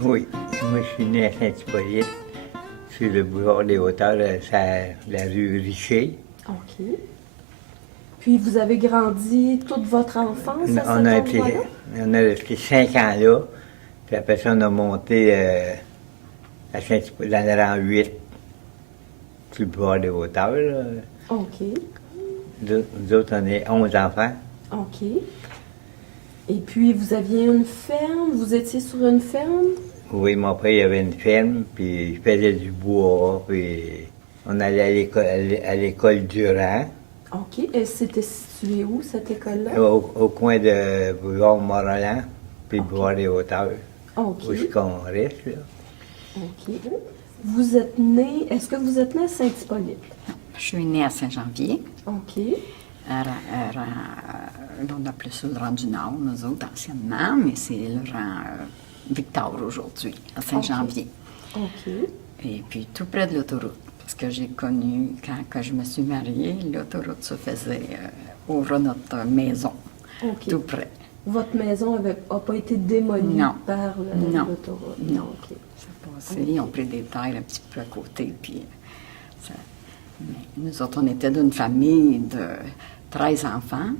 Oui, moi je suis né à Saint-Hippolyte, sur le boulevard des Hauteurs, la rue Richer. OK. Puis vous avez grandi toute votre enfance à cet endroit-là? On a resté 5 ans là, puis après ça on a monté à Saint-Hippolyte, dans le rang 8, sur le boulevard des Hauteurs. Là. OK. Nous autres, on est 11 enfants. OK. Et puis, vous aviez une ferme? Vous étiez sur une ferme? Oui, mon père il avait une ferme, puis il faisait du bois, puis on allait à l'école Durand. OK. Et c'était situé où, cette école-là? Au coin de boulevard Mont-Roland, puis boulevard des Hauteurs. OK. Où est-ce qu'on reste, là? OK. Vous êtes né... Est-ce que vous êtes né à Saint-Hippolyte? Je suis née à Saint-Janvier. OK. On appelait ça le rang du Nord, nous autres, anciennement, mais c'est le rang Victor aujourd'hui, à Saint-Janvier. OK. Et puis tout près de l'autoroute, parce que j'ai connu, quand je me suis mariée, l'autoroute se faisait au ras de notre maison, tout près. Votre maison n'a pas été démolie par l'autoroute? Non. OK. C'est passé, ils ont pris des terres un petit peu à côté, puis mais nous autres, on était d'une famille de 13 enfants.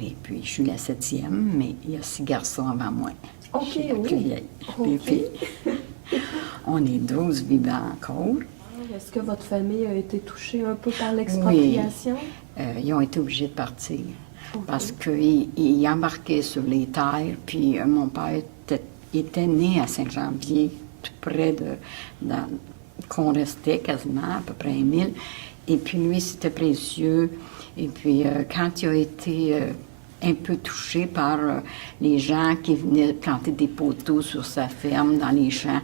Et puis, je suis la 7e, mais il y a 6 garçons avant moi. OK, je suis la plus vieille. Et puis, on est 12 vivants encore. Est-ce que votre famille a été touchée un peu par l'expropriation? Oui. Ils ont été obligés de partir. Parce qu'ils embarquaient sur les terres. Puis, mon père était né à Saint-Janvier, tout près qu'on restait quasiment, à peu près 1000. Et puis, lui, c'était précieux. Et puis, quand il a été un peu touché par les gens qui venaient planter des poteaux sur sa ferme, dans les champs,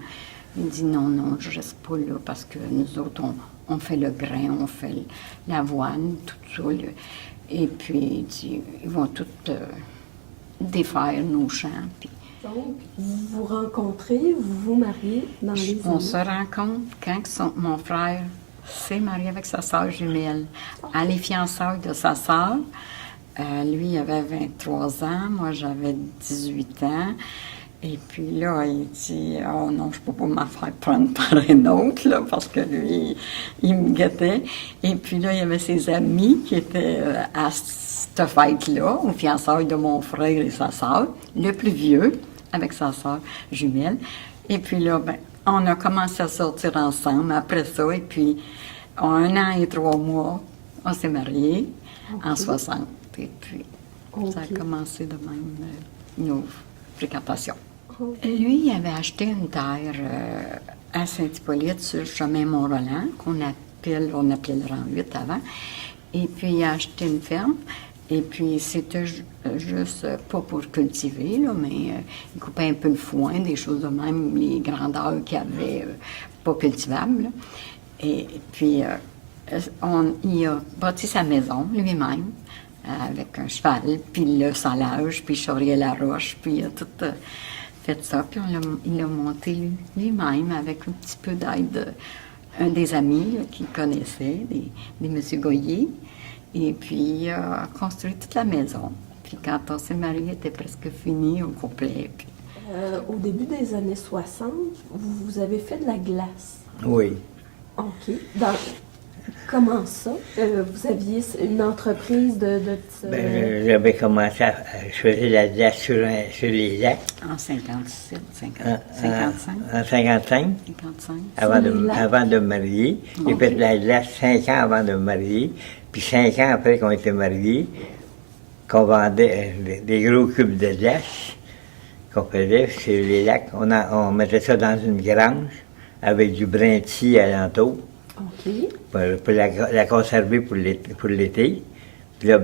il dit non, je reste pas là parce que nous autres, on fait le grain, on fait l'avoine, tout ça. Là. Et puis, il dit, ils vont tout défaire nos champs. Puis, donc, vous vous rencontrez, vous vous mariez dans les années? On se rencontre quand mon frère s'est marié avec sa sœur jumelle. Elle est fiançaille de sa sœur. Lui, il avait 23 ans, moi j'avais 18 ans. Et puis là, il dit « Oh non, je ne peux pas me faire prendre par un autre, là, parce que lui, il me guettait. » Et puis là, il y avait ses amis qui étaient à cette fête-là, aux fiançailles de mon frère et sa sœur, le plus vieux, avec sa sœur jumelle. Et puis là, on a commencé à sortir ensemble après ça. Et puis, en 1 an et 3 mois, on s'est mariés en 60. Et puis, ça a commencé de même nos fréquentations. Lui, il avait acheté une terre à Saint-Hippolyte sur le chemin Mont-Roland, on appelait le rang 8 avant. Et puis, il a acheté une ferme. Et puis, c'était juste, pas pour cultiver, là, mais il coupait un peu le foin, des choses de même, les grandeurs qu'il y avait, pas cultivables. Là. Et puis, il a bâti sa maison lui-même, avec un cheval, puis le salage, puis charriait la roche, puis il a tout fait ça. Puis il l'a monté lui-même avec un petit peu d'aide d'un des amis qu'il connaissait, des M. Goyer. Et puis, il a construit toute la maison. Puis, quand on s'est mariés, il était presque fini au complet. Puis... au début des années 60, vous avez fait de la glace. Oui. OK. Comment ça? Vous aviez une entreprise de j'avais commencé je faisais la glace sur les lacs. En 57, 55. En 55. Avant de me marier. J'ai fait de la glace 5 ans avant de me marier. Puis 5 ans après qu'on était mariés, qu'on vendait des gros cubes de glace qu'on faisait sur les lacs. On mettait ça dans une grange avec du brin de scie alentour. OK. Pour la conserver pour l'été. Puis là,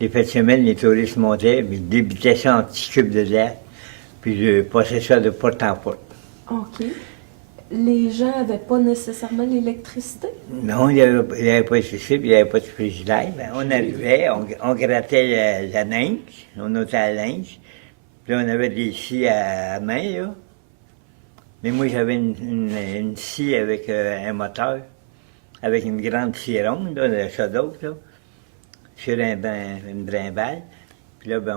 les fins de semaine, les touristes montaient, puis je débitais ça en petits cubes de glace, puis je passais ça de porte en porte. OK. les gens n'avaient pas nécessairement l'électricité? Non, il n'y avait pas de souci, puis il n'y avait pas de frigidaire. Ben, on arrivait, on grattait la linge, on ôtait la linge, puis là, on avait des scies à main, là. Mais moi, j'avais une scie avec un moteur, avec une grande scie ronde, là, de ça d'autre, là, sur une brimballe. Puis là, ben,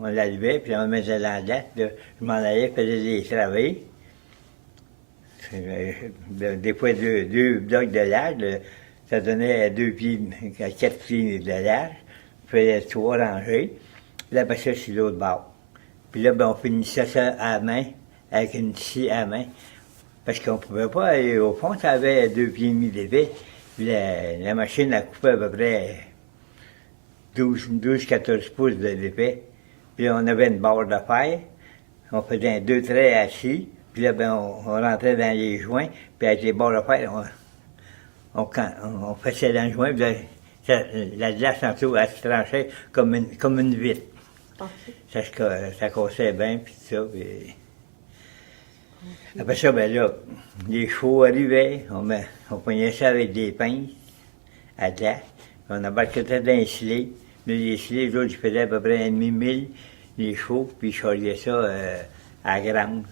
on l'allumait, puis on mettait dans la glace, là, je m'en allais, je faisais des travaux. Des fois, deux blocs de large, ça donnait 2 pieds, 4 pieds de large. Je faisais 3 rangées. Puis là, après ça, sur l'autre bord. Puis là, ben, on finissait ça à la main, avec une scie à la main. Parce qu'on ne pouvait pas aller au fond, ça avait 2 pieds et demi d'épais. Puis la machine, elle coupait à peu près 12-14 pouces d'épais. Puis là, on avait une barre de fer. On faisait 2 traits assis. Puis là, ben, on rentrait dans les joints, puis avec les barres de fer, on faisait dans le joint, puis là, la glace en dessous, elle se tranchait comme une vitre. Okay. Ça cassait bien, puis tout ça. Puis... Après ça, ben là, les chevaux arrivaient, on pognait ça avec des pinces à glace, puis on embarquait ça dans les silés. Les silés, les autres, ils faisaient à peu près 1,5 les chevaux, puis ils charriaient ça à la grange.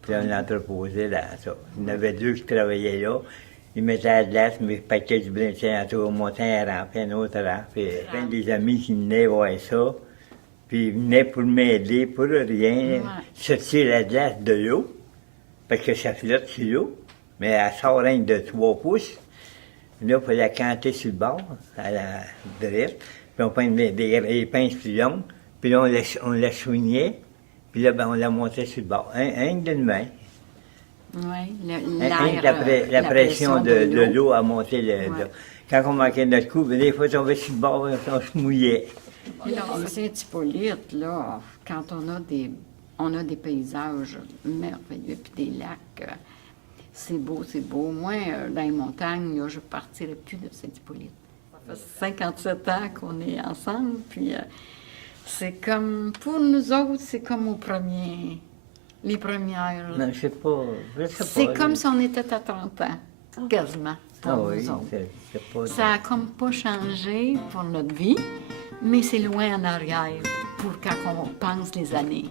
Puis on l'entreposait dans ça. Il y en avait 2 qui travaillaient là. Ils mettaient la glace, mais ils paquetaient du brin de on montait un rampe, un autre rampe. Puis plein des amis qui venaient voir ça. Puis ils venaient pour m'aider, pour rien. Sortir la glace de l'eau, parce que ça flotte sur l'eau. Mais elle sort rien de 3 pouces. Là, il fallait la canter sur le bord, à la drette. Puis on prenait des pinces plus longues. Puis là, on la soignait. Puis là, ben, on la montait sur le bord. Un d'une main. Oui, la pression de l'eau a monté. Quand on manquait notre coup, des fois, on tombait sur le bord, on se mouillait. C'est Hippolyte, là, quand on a des paysages merveilleux, puis des lacs, c'est beau, c'est beau. Moi, dans les montagnes, là, je ne partirais plus de Saint-Hippolyte. Ça fait 57 ans qu'on est ensemble, puis... c'est comme, pour nous autres, c'est comme les premières. Non, je sais pas. C'est comme si on était à 30 ans, quasiment, pour nous autres. C'est pas ça n'a comme pas changé pour notre vie, mais c'est loin en arrière pour quand on pense les années.